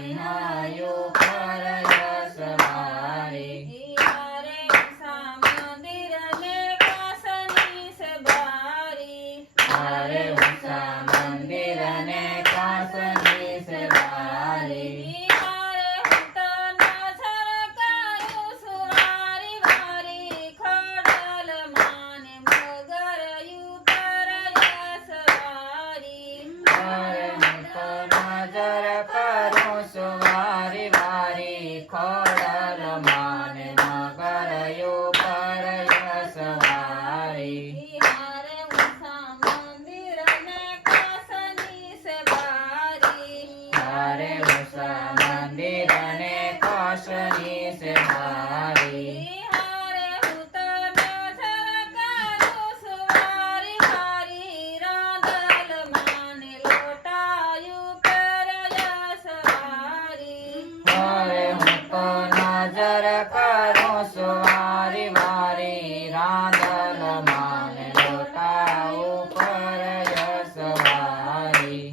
નિહાયું પરયસ વારી હારે ઉષા મંદિર ને કાસની સે બારી હારે ઉષા મંદિર ને કાસની સે બારી હારે હું તો નજર કરું સુવારી વારી ખોડલ માને મગરયું પરયસ વારી હારે હું તો નજર કરું છું વારી વારી ખોડલ માને મગરયું પરયસ વારી હારે ઉષા મંદિર ને કાસની સે બારી હારે ઉષા મંદિર ને કાસની સે બારી હારે હું તો નજર કરું સુવારી વારી રાંધલ માને લોટાયું પરયસ વારી હારે હું તો નજર કરું છું વારી વારી રાંધલ માને લોટાવું પરયસ વારી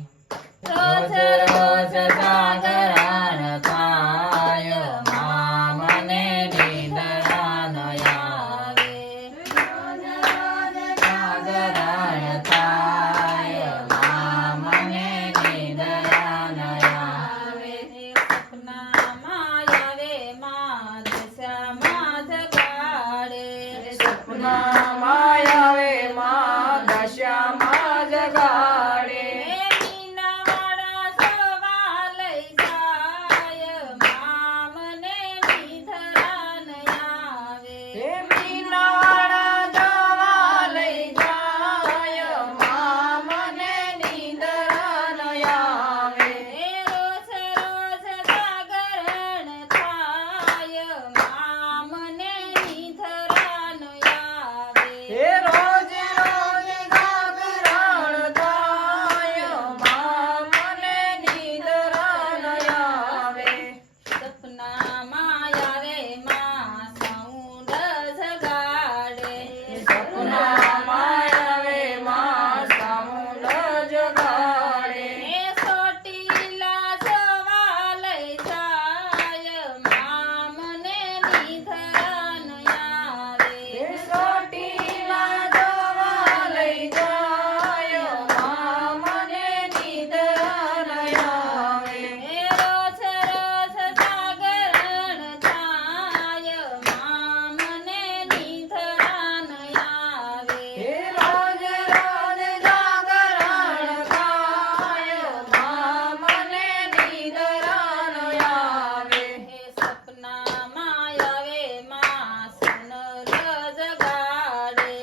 રોજ રોજ જાગરણ થાય મા મને નિંદરા ન આવે રોજ રોજ જાગરણ થાય મા મને નિંદરા ન આવે સપનામાં આવે માં દશામાં જગાડે સપનામાં આવે માં દશામાં જગાડે મીનાવાળા સવા લઈ જાય માં મને નિંદરા ન આવે હે મીનાવાળા જવા લઈ જાય મા મને નિંદરા ન આવે રોજ રોજ જાગરણ થાય માં મને નિંદરા ન આવે હે રોજ રોજ જાગરણ થાય મા મને નિંદરા ન આવે સપનામાં આવે માં સાઉન્ડ જગાડે સપનામાં આવે માં સાઉન્ડ જગાડે સોટીલા જવા લઈ જાય માં મને નિંદરા ન આવે હે સોટીલા જવા લઈ જાય મા મને નિંદરા ન આવે રોજ રોજ જાગરણ થાય માં મને નિંદરા ન આવે હે રોજ રોજ જાગરણ થાય મા મને નિંદરા ન આવે સપનામાં આવે માં સોનલ જગાડે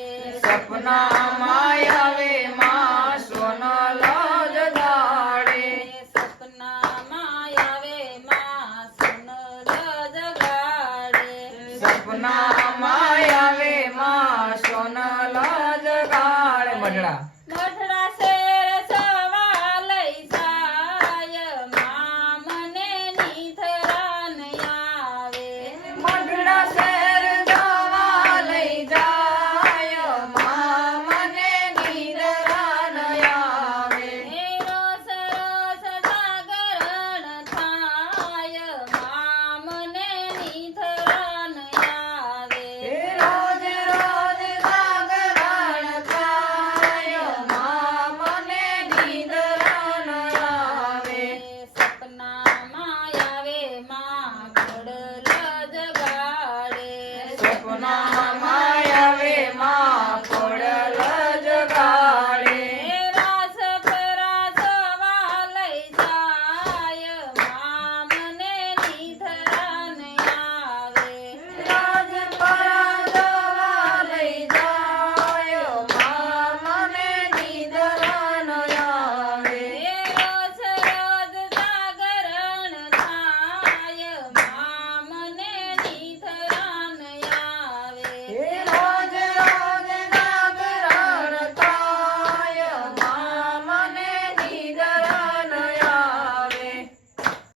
સપનામાં આવે માં સોનલ જગાડે સપનામાં આવે માં સોનલ જગાડે સપના